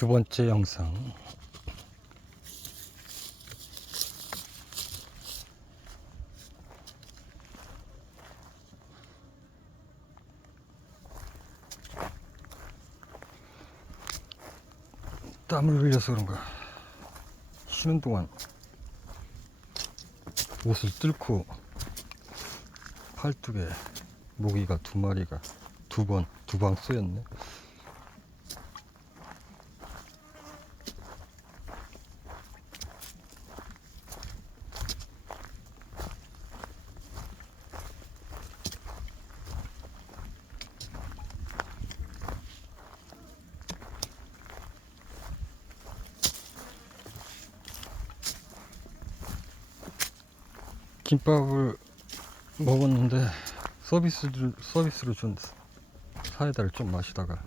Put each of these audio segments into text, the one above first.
두 번째 영상. 땀을 흘려서 그런가 쉬는 동안 옷을 뚫고 팔뚝에 모기가 두 마리가 두 방 쏘였네. 김밥을 먹었는데 서비스로 준 사이다를 좀 마시다가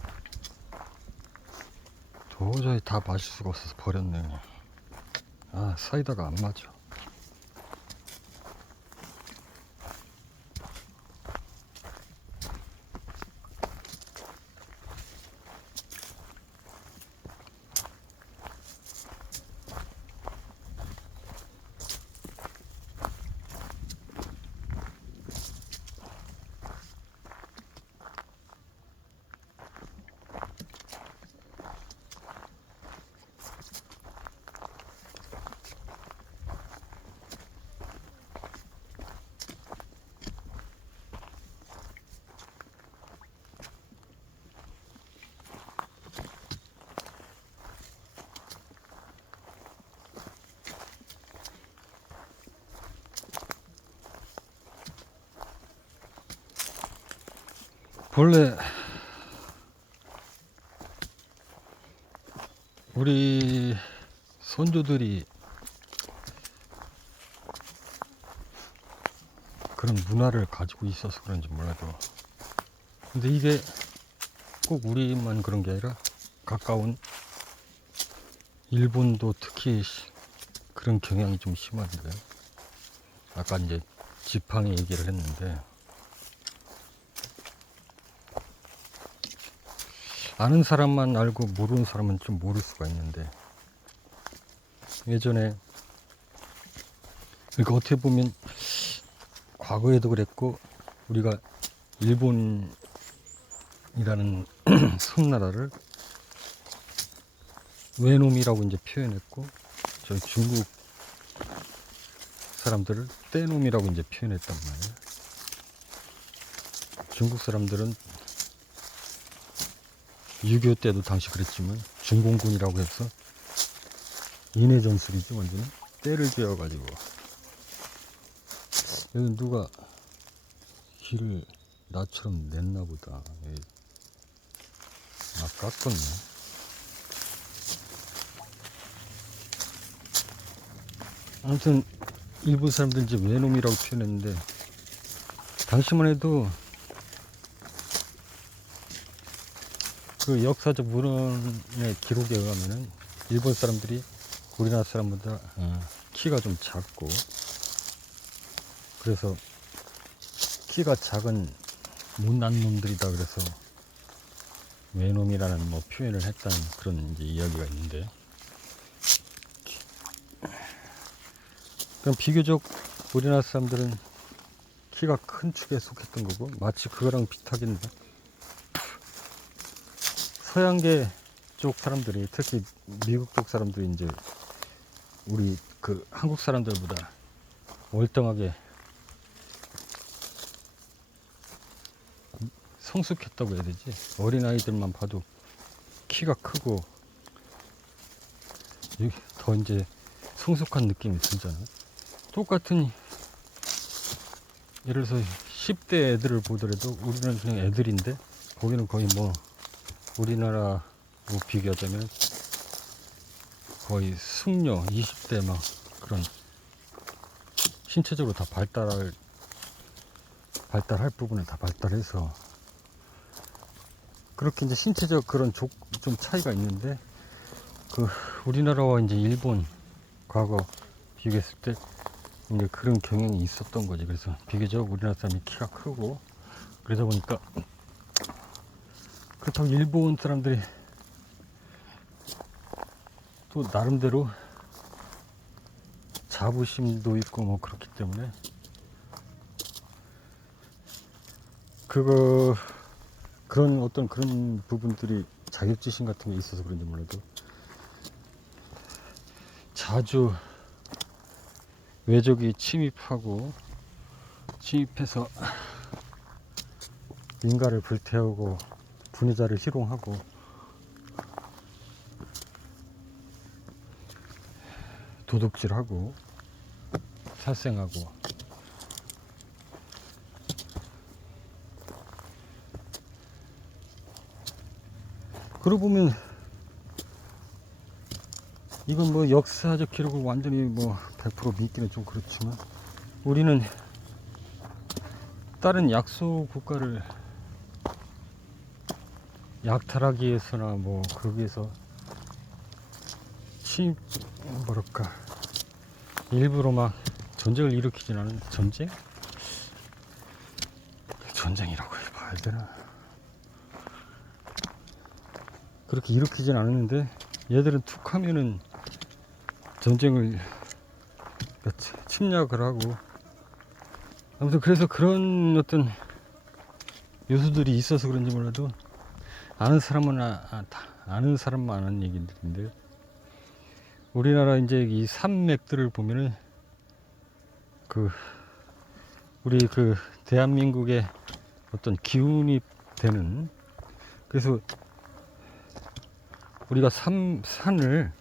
도저히 다 마실 수가 없어서 버렸네. 아, 사이다가 안 맞아. 본래 우리 선조들이 그런 문화를 가지고 있어서 그런지 몰라도, 근데 이게 꼭 우리만 그런 게 아니라 가까운 일본도 특히 그런 경향이 좀 심한데, 아까 이제 지팡이 얘기를 했는데, 아는 사람만 알고 모르는 사람은 좀 모를 수가 있는데, 예전에 그러니까 어떻게 보면 과거에도 그랬고, 우리가 일본이라는 섬나라를 외놈이라고 이제 표현했고, 저희 중국 사람들을 떼놈이라고 이제 표현했단 말이에요. 중국 사람들은 6.25 때도 당시 그랬지만 중공군이라고 해서 인해 전술이죠. 완전히 때를 베어가지고, 여기 누가 길을 나처럼 냈나 보다. 아, 깎았네. 아무튼 일본 사람들 이제 외놈이라고 표현했는데, 당시만 해도 그 역사적 문헌의 기록에 의하면은 일본 사람들이 우리나라 사람보다 키가 좀 작고, 그래서 키가 작은 못난 놈들이다 그래서 외놈이라는 뭐 표현을 했다는 그런 이제 이야기가 있는데, 그럼 비교적 우리나라 사람들은 키가 큰 축에 속했던 거고, 마치 그거랑 비슷하겠는데, 서양계 쪽 사람들이, 특히 미국 쪽 사람들이 이제 우리 그 한국 사람들보다 월등하게 성숙했다고 해야 되지. 어린아이들만 봐도 키가 크고 더 이제 성숙한 느낌이 들잖아. 똑같은, 예를 들어서 10대 애들을 보더라도 우리는 그냥 애들인데, 거기는 거의 뭐 우리나라로 비교하자면 거의 숙녀 20대 막 그런 신체적으로 다 발달할 부분을 다 발달해서, 그렇게 이제 신체적 그런 좀 차이가 있는데, 그 우리나라와 이제 일본 과거 비교했을 때 이제 그런 경향이 있었던 거지. 그래서 비교적 우리나라 사람이 키가 크고, 그러다 보니까, 그렇다고 일본 사람들이 또 나름대로 자부심도 있고 뭐 그렇기 때문에 그런 어떤 그런 부분들이 자격지심 같은 게 있어서 그런지 몰라도 자주 외적이 침입해서 민가를 불태우고 분유자를 희롱하고 도둑질하고 살생하고 그러고 보면 이건 뭐 역사적 기록을 완전히 뭐 100% 믿기는 좀 그렇지만 우리는 다른 약소 국가를 약탈하기 위해서나 뭐 그러기 위해서 뭐랄까 일부러 막 전쟁을 일으키진 않은 전쟁이라고 봐야 되나 그렇게 일으키진 않았는데 얘들은 툭 하면은 전쟁을 침략을 하고 아무튼 그래서 그런 어떤 요소들이 있어서 그런지 몰라도 아는 사람만 아는 얘기인데 우리나라 이제 이 산맥들을 보면은 우리 대한민국의 어떤 기운이 되는 그래서 우리가 산을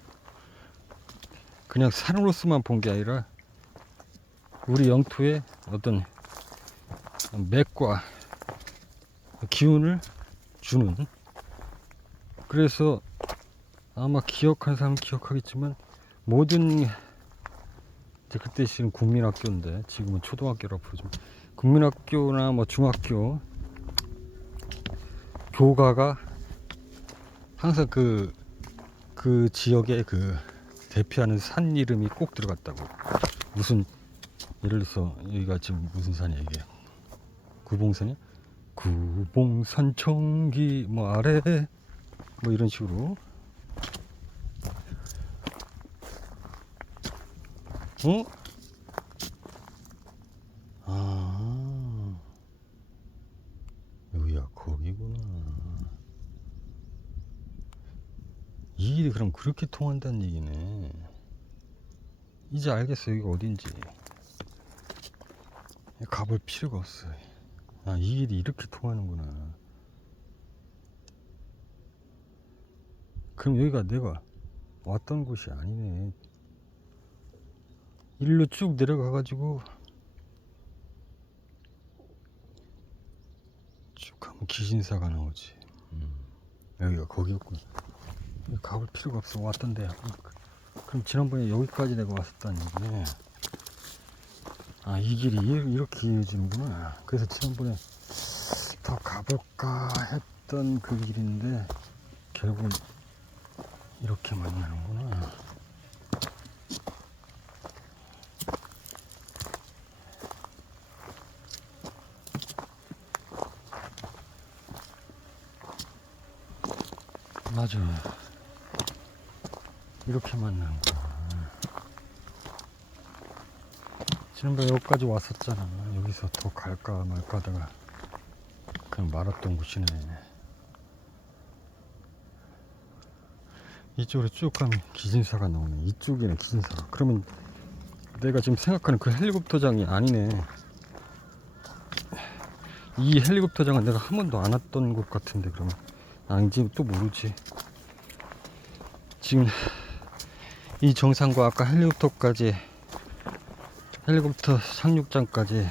그냥 산으로서만 본 게 아니라 우리 영토에 어떤 맥과 기운을 주는 그래서 아마 기억하는 사람은 기억하겠지만 모든 이제 그때 시는 국민학교인데 지금은 초등학교라고 부르죠. 국민학교나 뭐 중학교 교가가 항상 그 지역의 대표하는 산 이름이 꼭 들어갔다고. 무슨 예를 들어서 여기가 지금 무슨 산이야 이게 구봉산이야? 구봉산 청기 뭐 아래 뭐 이런 식으로 어? 아 여기가 거기구나. 이 길이 그럼 그렇게 통한다는 얘기네. 이제 알겠어 여기가 어딘지. 가볼 필요가 없어. 아, 이 길이 이렇게 통하는구나. 그럼 여기가 내가 왔던 곳이 아니네. 일로 쭉 내려가 가지고 쭉 가면 기신사가 나오지. 여기가 거기였구나. 가볼 필요가 없어. 왔던 데야. 그럼 지난번에 여기까지 내가 왔었다는 얘기네. 아, 이 길이 이렇게 이어지는구나. 그래서 지난번에 더 가볼까 했던 그 길인데 결국은 이렇게 만나는구나. 맞아. 이렇게 만나는구나. 지난번에 여기까지 왔었잖아. 여기서 더 갈까 말까 하다가 그냥 말았던 곳이네. 이쪽으로 쭉 가면 기진사가 나오네. 이쪽이네 기진사가. 그러면 내가 지금 생각하는 그 헬리콥터장이 아니네. 이 헬리콥터장은 내가 한 번도 안 왔던 곳 같은데 그러면 아닌지 또 모르지. 지금 이 정상과 아까 헬리콥터 상륙장까지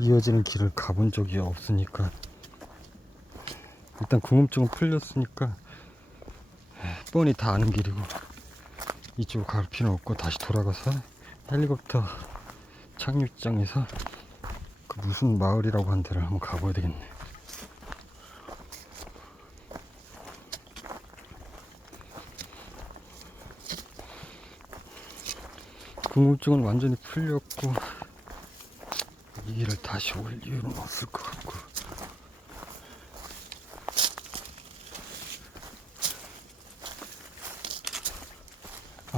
이어지는 길을 가본 적이 없으니까 일단 궁금증은 풀렸으니까 뻔히 다 아는 길이고 이쪽으로 갈 필요는 없고 다시 돌아가서 헬리콥터 착륙장에서 그 무슨 마을이라고 한 데를 한번 가봐야 되겠네. 궁금증은 완전히 풀렸고 이 길을 다시 올 이유는 없을 것 같고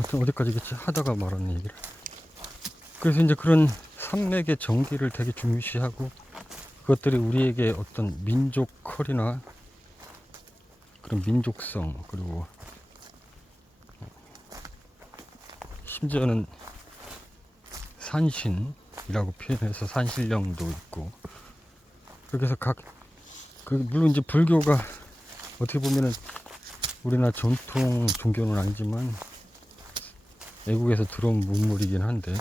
아무튼 어디까지 하다가 말았네 얘기를. 그래서 이제 그런 산맥의 정기를 되게 중요시하고, 그것들이 우리에게 어떤 민족컬이나 그런 민족성, 그리고 심지어는 산신이라고 표현해서 산신령도 있고, 그렇게 해서 물론 이제 불교가 어떻게 보면은 우리나라 전통 종교는 아니지만 외국에서 들어온 문물이긴 한데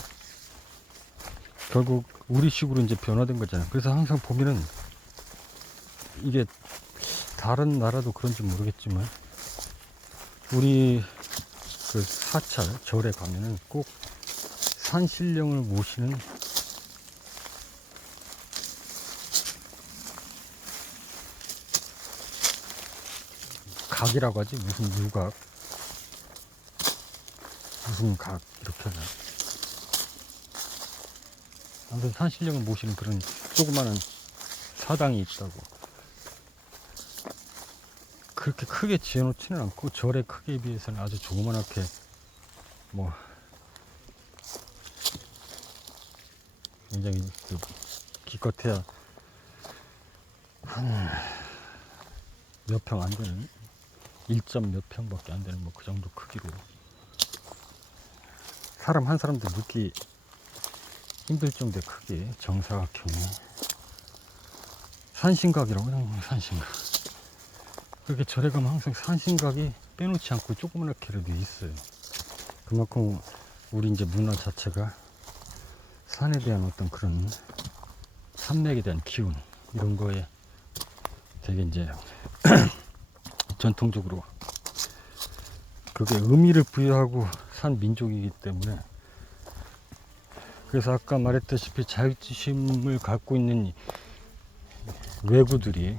결국 우리식으로 이제 변화된 거잖아요. 그래서 항상 보면은 이게 다른 나라도 그런지 모르겠지만 우리 그 사찰 절에 가면은 꼭 산신령을 모시는 각이라고 하지, 무슨 유각, 무슨 각 이렇게 하나. 아무튼 산신령을 모시는 그런 조그마한 사당이 있다고. 그렇게 크게 지어놓지는 않고 절의 크기에 비해서는 아주 조그만하게 뭐 굉장히 기껏해야 한 몇 평 안 되는 1점 몇 평밖에 안 되는 뭐 그 정도 크기로 사람 한 사람도 눕기 힘들 정도의 크기, 정사각형의 산신각이라고 그냥 산신각. 그렇게 절에 가면 항상 산신각이 빼놓지 않고 조그맣게라도 있어요. 그만큼 우리 이제 문화 자체가 산에 대한 어떤 그런 산맥에 대한 기운 이런 거에 되게 이제 전통적으로 그게 의미를 부여하고 산 민족이기 때문에, 그래서 아까 말했다시피 자격지심을 갖고 있는 외구들이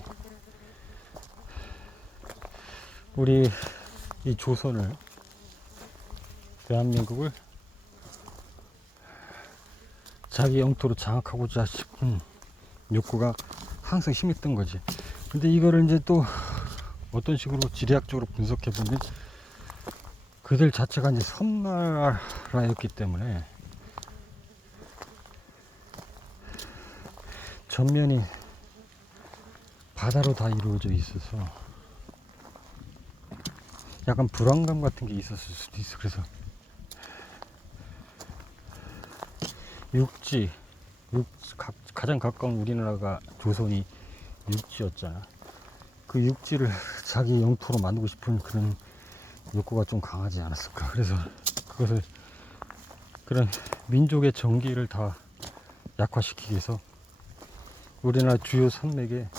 우리 이 조선을, 대한민국을 자기 영토로 장악하고자 싶은 욕구가 항상 심했던 거지. 근데 이거를 이제 또 어떤 식으로 지리학적으로 분석해 보면 그들 자체가 이제 섬나라였기 때문에 전면이 바다로 다 이루어져 있어서 약간 불안감 같은 게 있었을 수도 있어. 그래서 가장 가까운 우리나라가 조선이 육지였잖아. 그 육지를 자기 영토로 만들고 싶은 그런 욕구가 좀 강하지 않았을까. 그래서 그것을, 그런 민족의 정기를 다 약화시키기 위해서 우리나라 주요 산맥에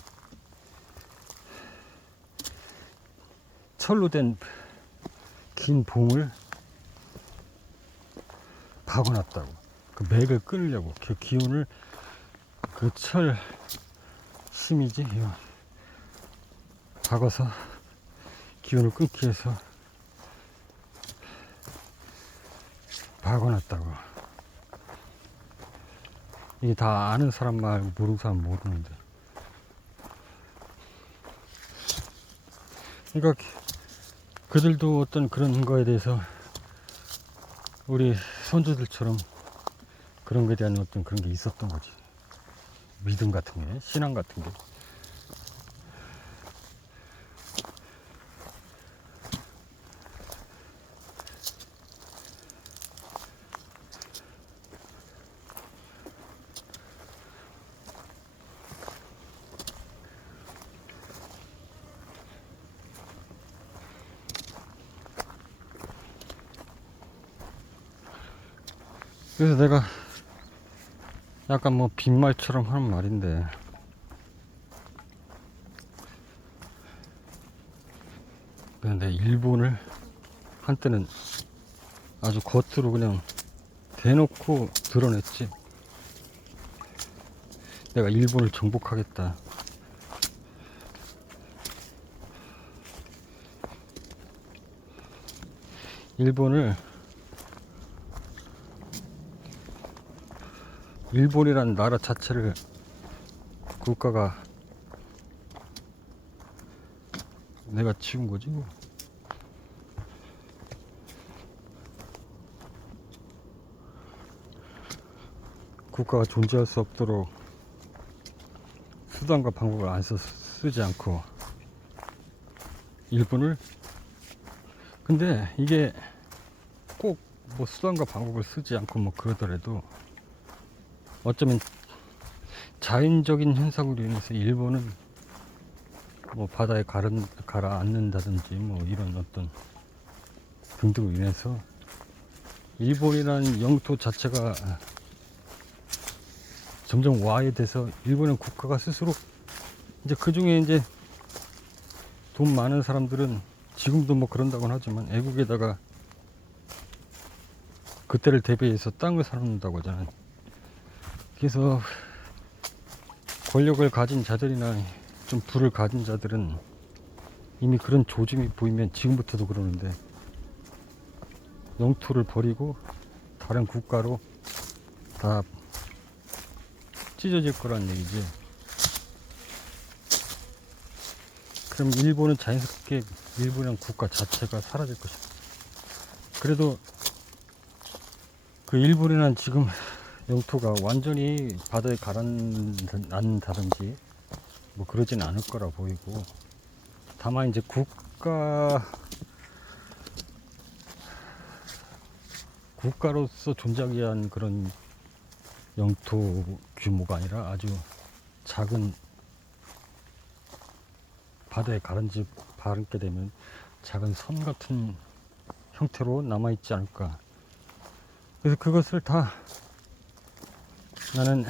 철로 된 긴 봉을 박아놨다고. 그 맥을 끊으려고, 그 기운을, 그 철 심이지, 박아서 기운을 끊기 위해서 박아놨다고. 이게 다 아는 사람 말, 모르는 사람 모르는데. 그러니까 그들도 어떤 그런 거에 대해서 우리 선조들처럼 그런 거에 대한 어떤 그런 게 있었던 거지. 믿음 같은 게, 신앙 같은 게. 그래서 내가 약간 뭐 빈말처럼 하는 말인데, 근데 일본을 한때는 아주 겉으로 그냥 대놓고 드러냈지. 내가 일본을 정복하겠다. 일본이라는 나라 자체를, 국가가 내가 지은 거지 뭐. 국가가 존재할 수 없도록 수단과 방법을 안 쓰지 않고 일본을, 근데 이게 꼭 뭐 수단과 방법을 쓰지 않고 뭐 그러더라도 어쩌면 자연적인 현상으로 인해서 일본은 뭐 바다에 가라앉는다든지 뭐 이런 어떤 등등으로 인해서 일본이라는 영토 자체가 점점 와해돼서 일본의 국가가 스스로 이제 그 중에 이제 돈 많은 사람들은 지금도 뭐 그런다고는 하지만 애국에다가 그때를 대비해서 땅을 사놓는다고 하잖아요. 그래서 권력을 가진 자들이나 좀 부를 가진 자들은 이미 그런 조짐이 보이면 지금부터도 그러는데 영토를 버리고 다른 국가로 다 찢어질 거란 얘기지. 그럼 일본은 자연스럽게 일본이란 국가 자체가 사라질 것이다. 그래도 그 일본이란 지금 영토가 완전히 바다에 가라앉는다든지 뭐 그러진 않을 거라 보이고, 다만 이제 국가로서 존재하기 위한 그런 영토 규모가 아니라 아주 작은, 바다에 가라앉게 되면 작은 섬 같은 형태로 남아있지 않을까. 그래서 그것을 다 나는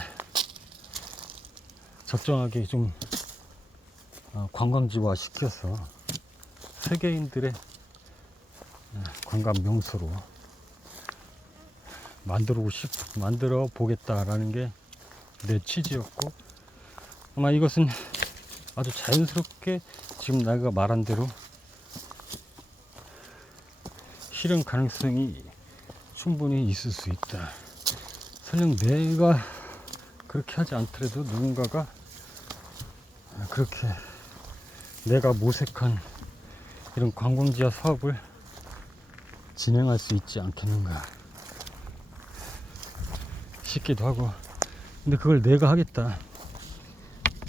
적정하게 좀 관광지화 시켜서 세계인들의 관광 명소로 만들어 보겠다라는 게 내 취지였고, 아마 이것은 아주 자연스럽게 지금 내가 말한 대로 실현 가능성이 충분히 있을 수 있다. 설령 내가 그렇게 하지 않더라도 누군가가 그렇게 내가 모색한 이런 관광지화 사업을 진행할 수 있지 않겠는가 싶기도 하고. 근데 그걸 내가 하겠다,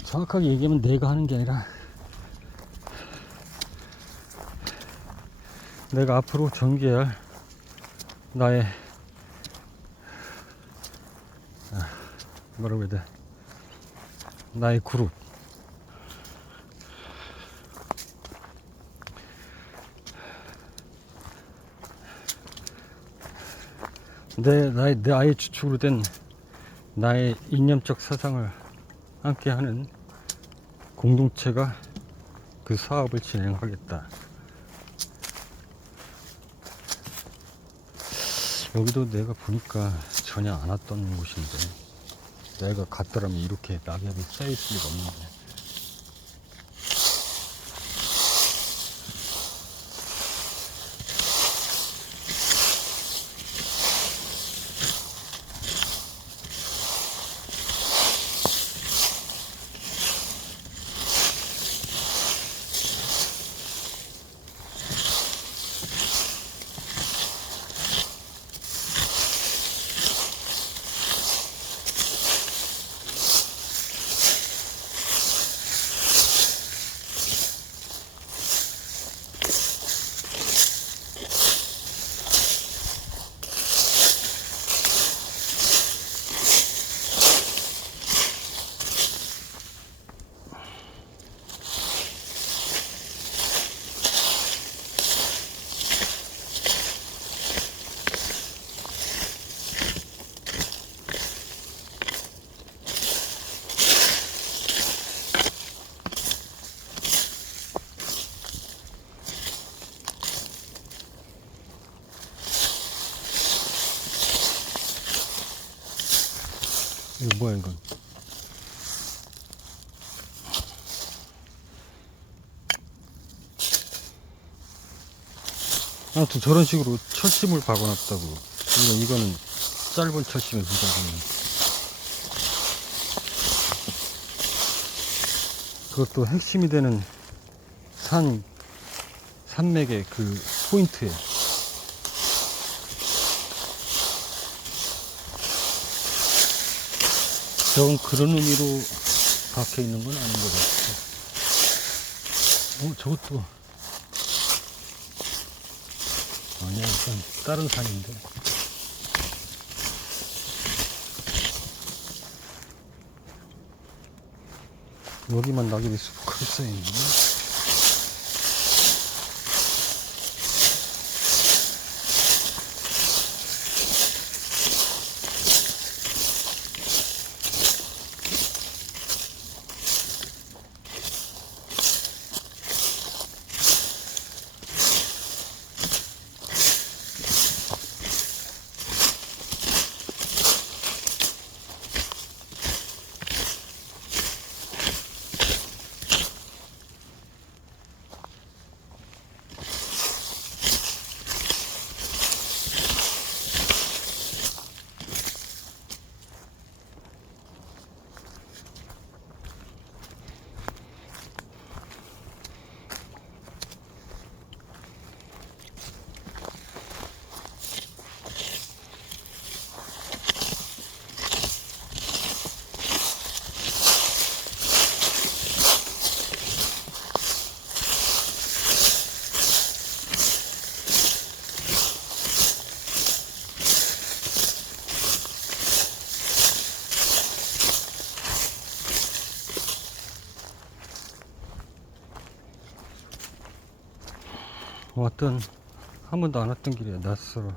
정확하게 얘기하면 내가 하는 게 아니라 내가 앞으로 전개할 나의 뭐라고 해야 돼, 나의 그룹, 내 아예 주축으로 된 나의 이념적 사상을 함께하는 공동체가 그 사업을 진행하겠다. 여기도 내가 보니까 전혀 안 왔던 곳인데, 내가 갔더라면 이렇게 낙엽이 쌓여있을 리가 없는데. 이거 뭐야 이건? 아무튼 저런 식으로 철심을 박아놨다고. 이거는 짧은 철심을 부작하면 그것도 핵심이 되는 산맥의 그 포인트에 저건 그런 의미로 박혀 있는 건 아닌 것 같아. 저것도 아니야, 이건 다른 산인데. 여기만 낙엽이 수북하게 쌓여있네. 왔던, 한 번도 안 왔던 길이야. 낯설어.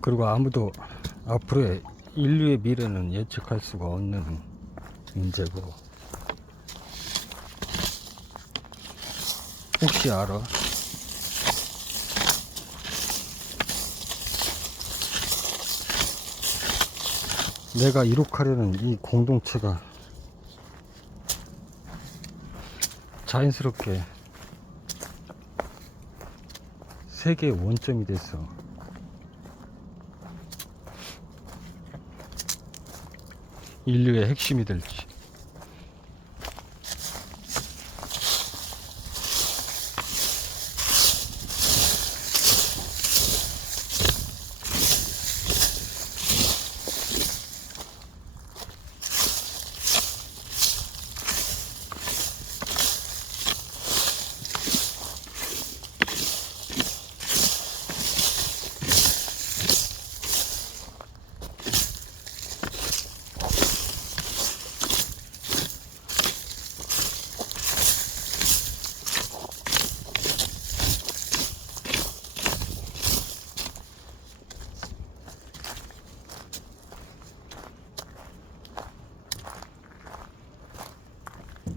그리고 아무도 앞으로의 인류의 미래는 예측할 수가 없는 문제고, 혹시 알아? 내가 이룩하려는 이 공동체가 자연스럽게 세계의 원점이 됐어. 인류의 핵심이 될지.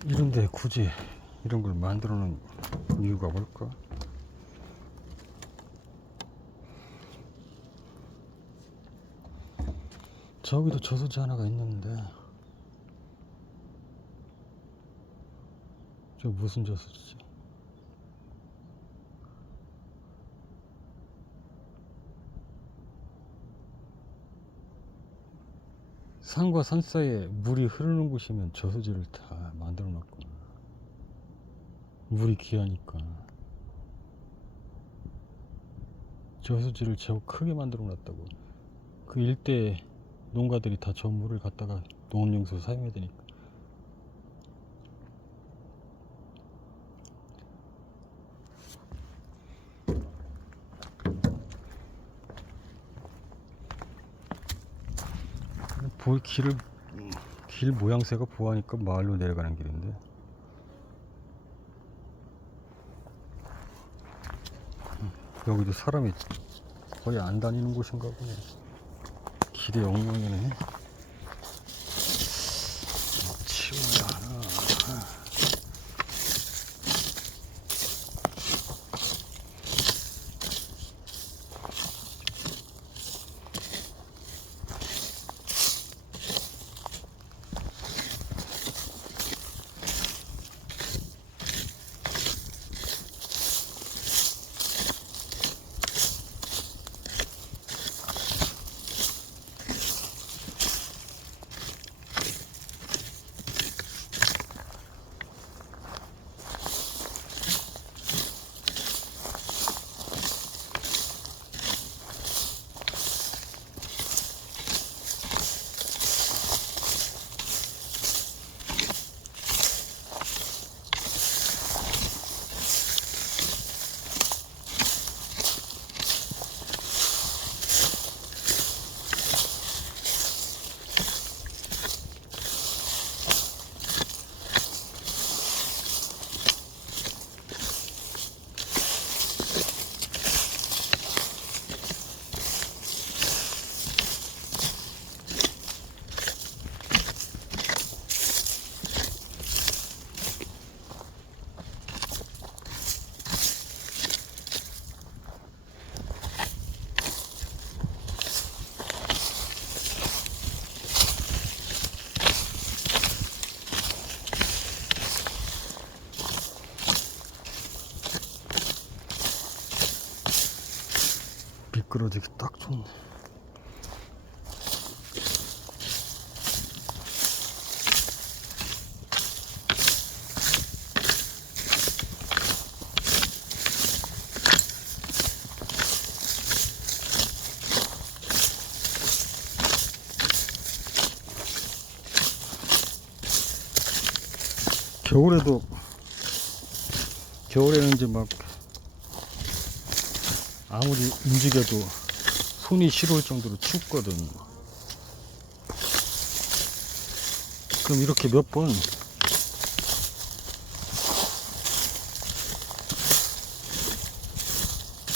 이런데 굳이 이런 걸 만들어 놓은 이유가 뭘까? 저기도 저수지 하나가 있는데, 저 무슨 저수지지? 산과 산 사이에 물이 흐르는 곳이면 저수지를 다 만들어 놨고, 물이 귀하니까 저수지를 제법 크게 만들어 놨다고. 그 일대에 농가들이 다 저 물을 갖다가 농업용수로 사용해야 되니까. 길 모양새가 보아하니까 마을로 내려가는 길인데, 여기도 사람이 거의 안 다니는 곳인가 보네. 길이 엉망이네. 치워야 하나. 미끄러지기 딱 좋네. 겨울에는 이제 막 아무리 움직여도 손이 시려울 정도로 춥거든. 그럼 이렇게 몇 번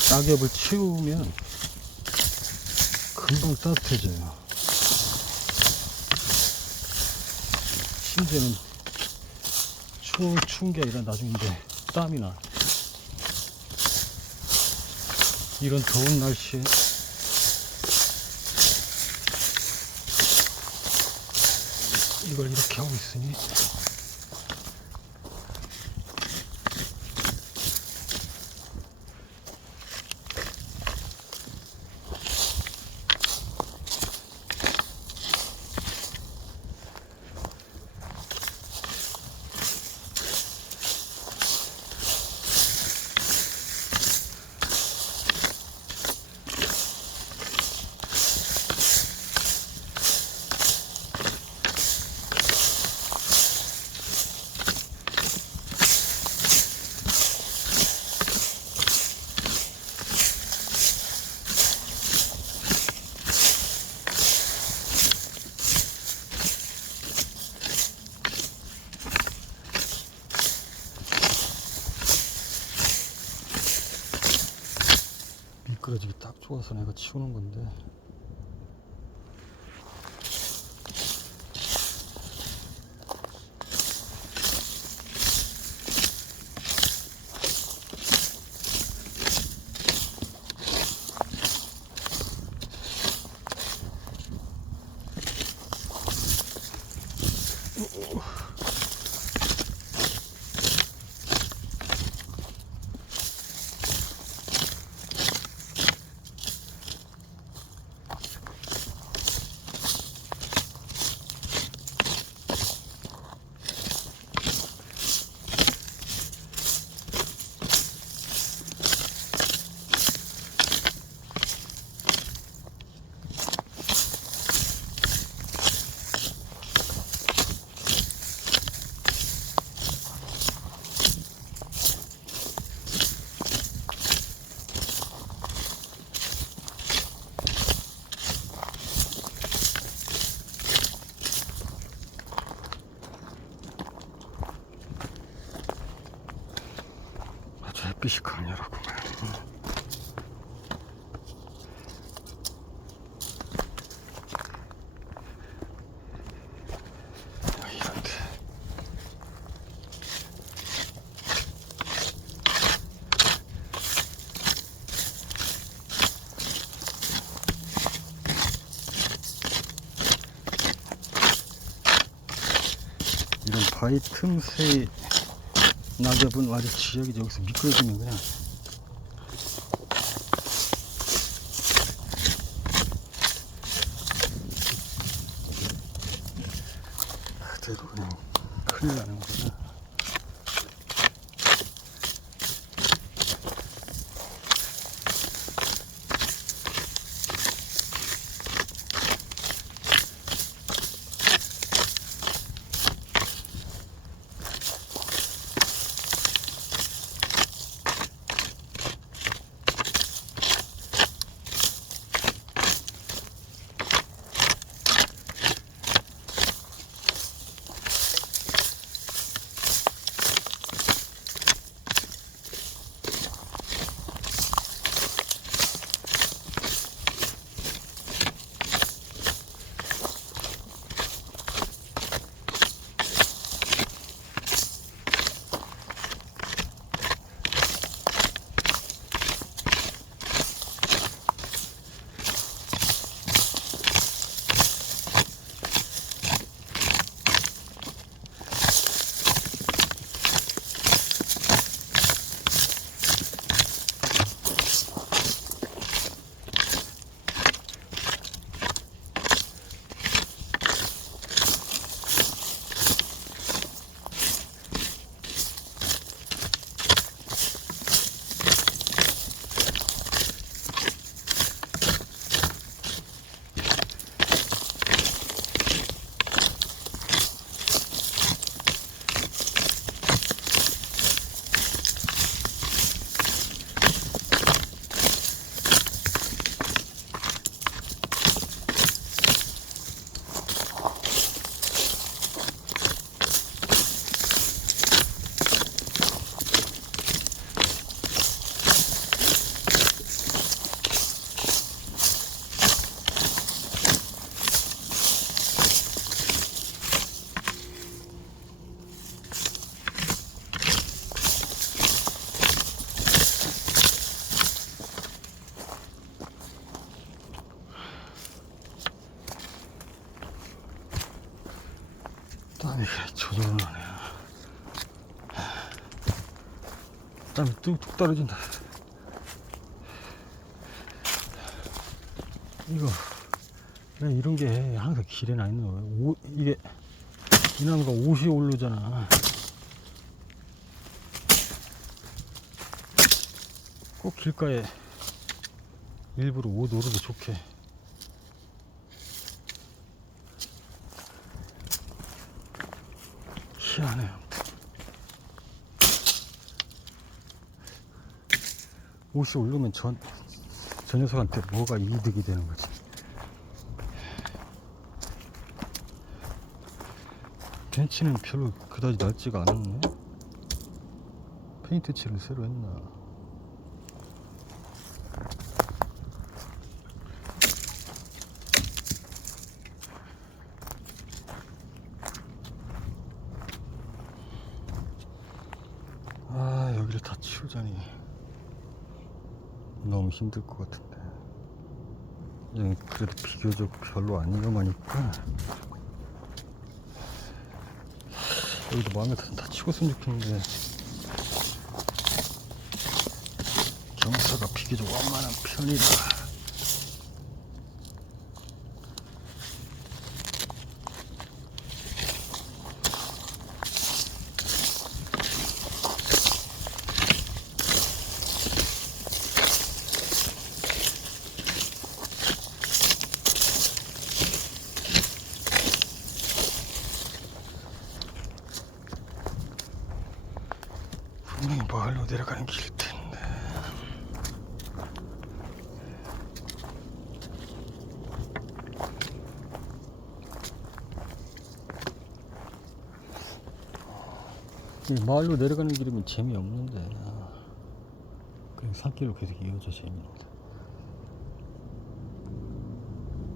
낙엽을 치우면 금방 따뜻해져요. 심지어는 추운 게 아니라 나중에 이제 땀이 나. 이런 더운 날씨에 이걸 이렇게 하고 있으니 미끄러지기 딱 좋아서 내가 치우는 건데. 햇빛이 강렬하구만. 이런데 이런 바위 틈새 낙엽은 아주 지역이 여기서 미끄러지면 그냥 그대로 그냥 큰일 나는 거야. 땀이 조절을 하네. 땀이 뚝뚝 떨어진다. 이거 왜 이런 게 항상 길에 나 있는 거야? 이게 이 나무가 옷이 오르잖아. 꼭 길가에 일부러 옷 오르기 좋게. 희한해요. 옷이 오르면 저 녀석한테 뭐가 이득이 되는 거지? 벤치는 별로 그다지 넓지가 않았네. 페인트 칠을 새로 했나? 아, 여기를 다 치우자니 너무 힘들 것 같은데. 여기 그래도 비교적 별로 안 위험하니까 여기도 마음에 들어서 다 치웠으면 좋겠는데, 경사가 비교적 완만한 편이라. 분명히 마을로 내려가는 길일 텐데. 이 마을로 내려가는 길이면 재미없는데. 산길로 계속 이어져서 있습니다.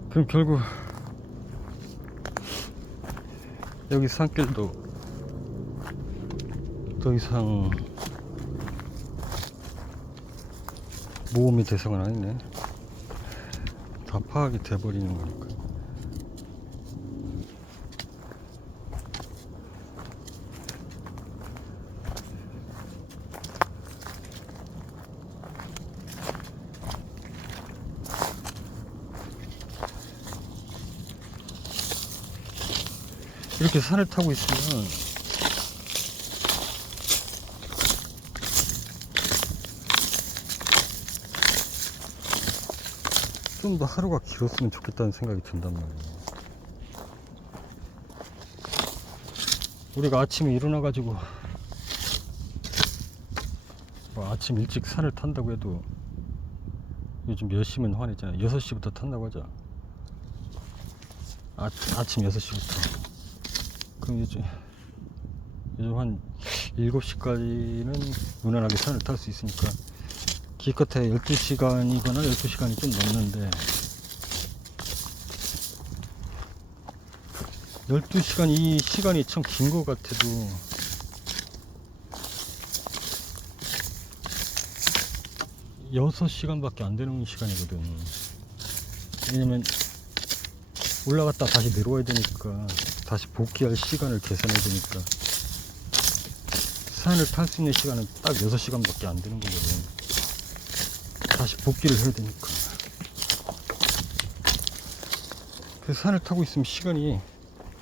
그럼 결국 여기 산길도 더 이상 모험의 대상은 아니네. 다 파악이 돼버리는 거니까. 이렇게 산을 타고 있으면 좀 더 하루가 길었으면 좋겠다는 생각이 든단 말이에요. 우리가 아침에 일어나가지고 뭐 아침 일찍 산을 탄다고 해도 요즘 몇 시면 환했잖아요. 6시부터 탄다고 하자. 아침 6시부터. 그럼 요즘 한 7시까지는 무난하게 산을 탈 수 있으니까 기껏해 12시간이거나 12시간이 좀 넘는데 12시간 이 시간이 참 긴 것 같아도 여섯 시간밖에 안 되는 시간이거든. 왜냐면 올라갔다 다시 내려와야 되니까 다시 복귀할 시간을 계산해야 되니까 산을 탈 수 있는 시간은 딱 6시간밖에 안 되는 거거든. 다시 복귀를 해야 되니까. 그래서 산을 타고 있으면 시간이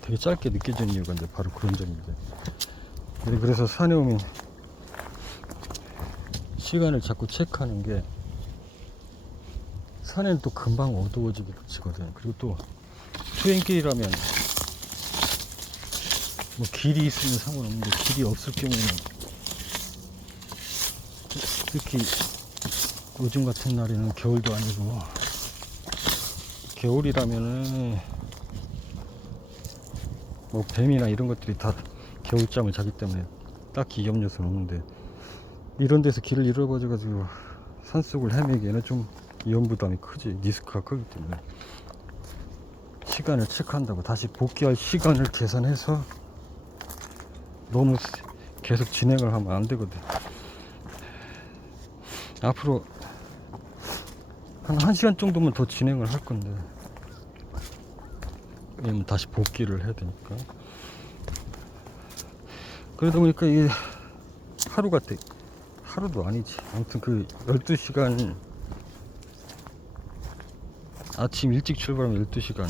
되게 짧게 느껴지는 이유가 이제 바로 그런 점인데. 그래서 산에 오면 시간을 자꾸 체크하는 게 산에는 또 금방 어두워지거든. 그리고 또 수행길이라면 뭐 길이 있으면 상관없는데 길이 없을 경우는 특히 요즘 같은 날에는 겨울도 아니고 겨울이라면은 뭐 뱀이나 이런 것들이 다 겨울잠을 자기 때문에 딱히 위험 요소는 없는데 이런 데서 길을 잃어버려가지고 산속을 헤매기에는 좀 위험 부담이 크지. 리스크가 크기 때문에 시간을 체크한다고 다시 복귀할 시간을 계산해서 너무 계속 진행을 하면 안 되거든. 앞으로 한 1시간 정도면 더 진행을 할 건데, 왜냐면 다시 복귀를 해야 되니까. 그러다 보니까 이게 하루가 하루도 아니지. 아무튼 그 12시간 아침 일찍 출발하면 12시간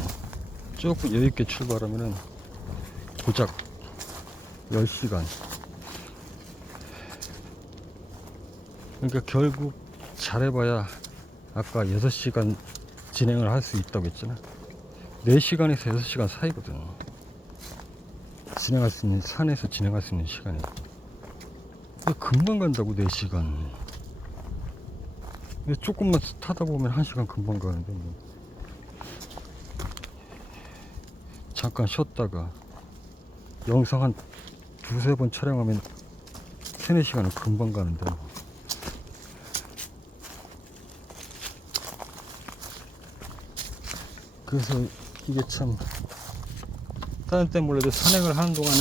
조금 여유있게 출발하면은 고작 10시간. 그러니까 결국 잘해봐야 아까 6시간 진행을 할 수 있다고 했잖아. 4시간에서 6시간 사이거든. 진행할 수 있는, 산에서 진행할 수 있는 시간이. 금방 간다고, 4시간. 근데 조금만 타다 보면 1시간 금방 가는데, 뭐. 잠깐 쉬었다가, 영상 한 2-3번 촬영하면 3-4시간은 금방 가는데. 그래서 이게 참 다른 때 몰라도 산행을 하는 동안은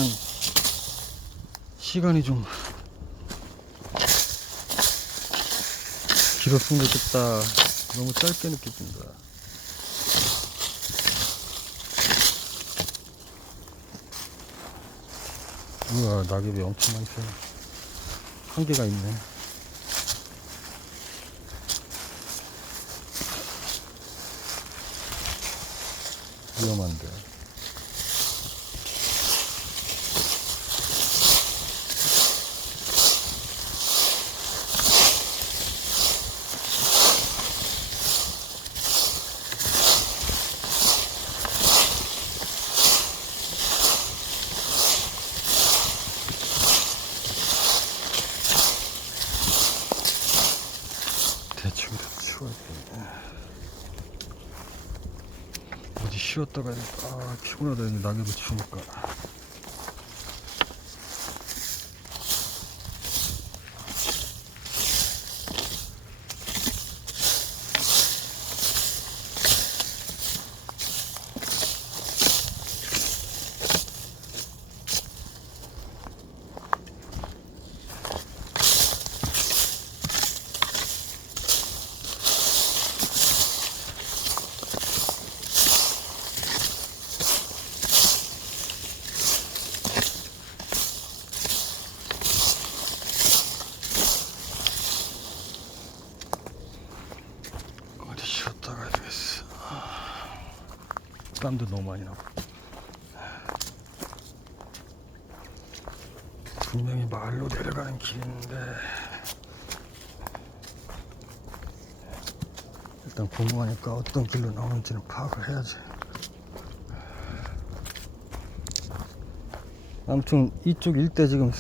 시간이 좀 길었으면 좋겠다. 너무 짧게 느껴진다. 우와, 낙엽이 엄청 많이 펴요. 한 개가 있네. 위험한데. 대충 치워야 돼. 어디 쉬었다가 피곤하다. 낙엽을 치우니까. 땀도 너무 많이 나고. 분명히 마을로 내려가는 길인데 일단 궁금하니까 어떤 길로 나오는지는 파악을 해야지. 아무튼 이쪽 일대 지금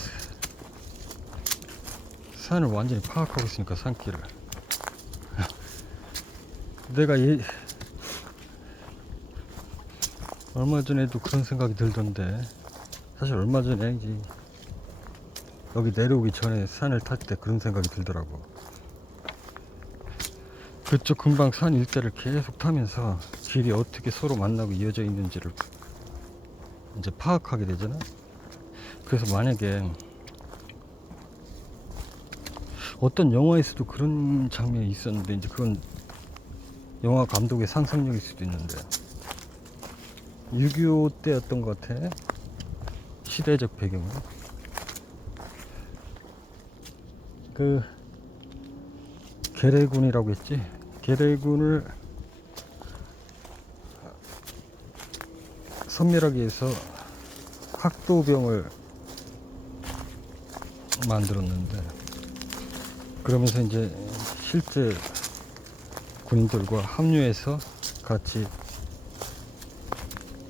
산을 완전히 파악하고 있으니까 산길을 내가 얼마 전에도 그런 생각이 들던데, 사실 얼마 전에 이제 여기 내려오기 전에 산을 탈 때 그런 생각이 들더라고. 그쪽 금방 산 일대를 계속 타면서 길이 어떻게 서로 만나고 이어져 있는지를 이제 파악하게 되잖아. 그래서 만약에 어떤 영화에서도 그런 장면이 있었는데, 이제 그건 영화 감독의 상상력일 수도 있는데, 6.25 때였던 것 같아. 시대적 배경은 그 계래군이라고 했지. 계래군을 섬멸하기 위해서 학도병을 만들었는데, 그러면서 이제 실제 군인들과 합류해서 같이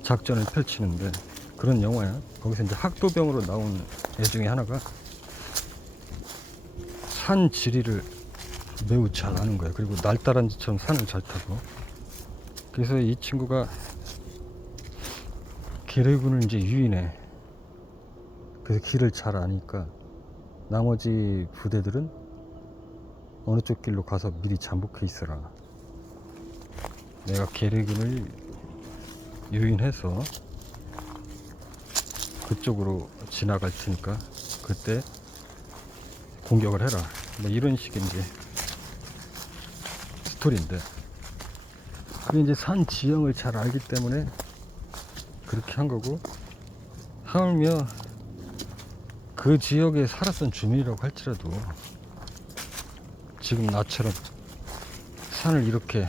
작전을 펼치는데 그런 영화야. 거기서 이제 학도병으로 나온 애 중에 하나가 산 지리를 매우 잘 아는 거야. 그리고 날다람쥐처럼 산을 잘 타고. 그래서 이 친구가 계래군을 이제 유인해. 그래서 길을 잘 아니까 나머지 부대들은 어느 쪽 길로 가서 미리 잠복해 있어라. 내가 계래군을 유인해서 그쪽으로 지나갈 테니까 그때 공격을 해라. 뭐 이런 식의 이제 스토리인데, 그게 이제 산 지형을 잘 알기 때문에 그렇게 한 거고, 하물며 그 지역에 살았던 주민이라고 할지라도 지금 나처럼 산을 이렇게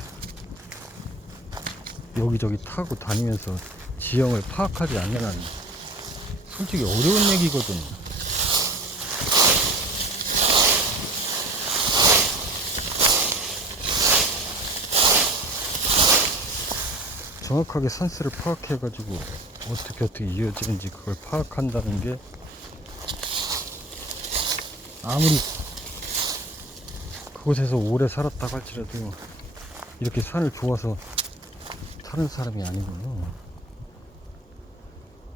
여기저기 타고 다니면서 지형을 파악하지 않는 한 솔직히 어려운 얘기거든. 정확하게 산세를 파악해가지고 어떻게 이어지는지 그걸 파악한다는 게, 아무리 그곳에서 오래 살았다고 할지라도 이렇게 산을 좋아서 사는 사람이 아니고요.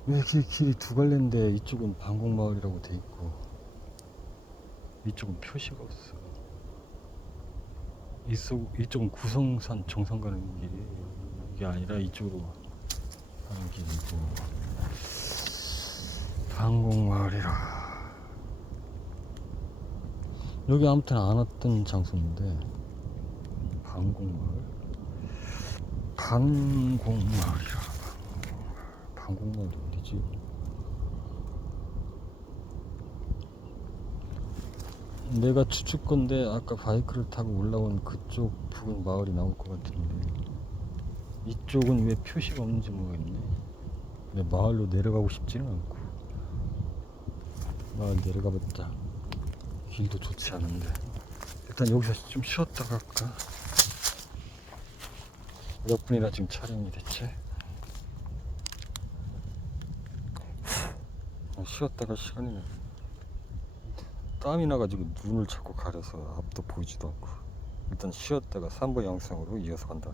왜 길이 두 갈래인데 이쪽은 방곡마을이라고 돼 있고 이쪽은 표시가 없어. 이쪽은 구성산 정상 가는 길이 이게 아니라 이쪽으로 가는 길이고, 방곡마을이라. 여기 아무튼 안 왔던 장소인데, 방곡마을? 방곡마을이라. 방곡마을이 어디지? 내가 추측건데 아까 바이크를 타고 올라온 그쪽 부근 마을이 나올 것 같은데, 이쪽은 왜 표시가 없는지 모르겠네. 근데 마을로 내려가고 싶지는 않고, 마을 내려가봤자 길도 좋지 않은데, 일단 여기서 좀 쉬었다 갈까? 몇 분이나 지금 촬영이 됐지? 쉬었다가 시간이 땀이 나가지고 눈을 자꾸 가려서 앞도 보이지도 않고, 일단 쉬었다가 3부 영상으로 이어서 간다.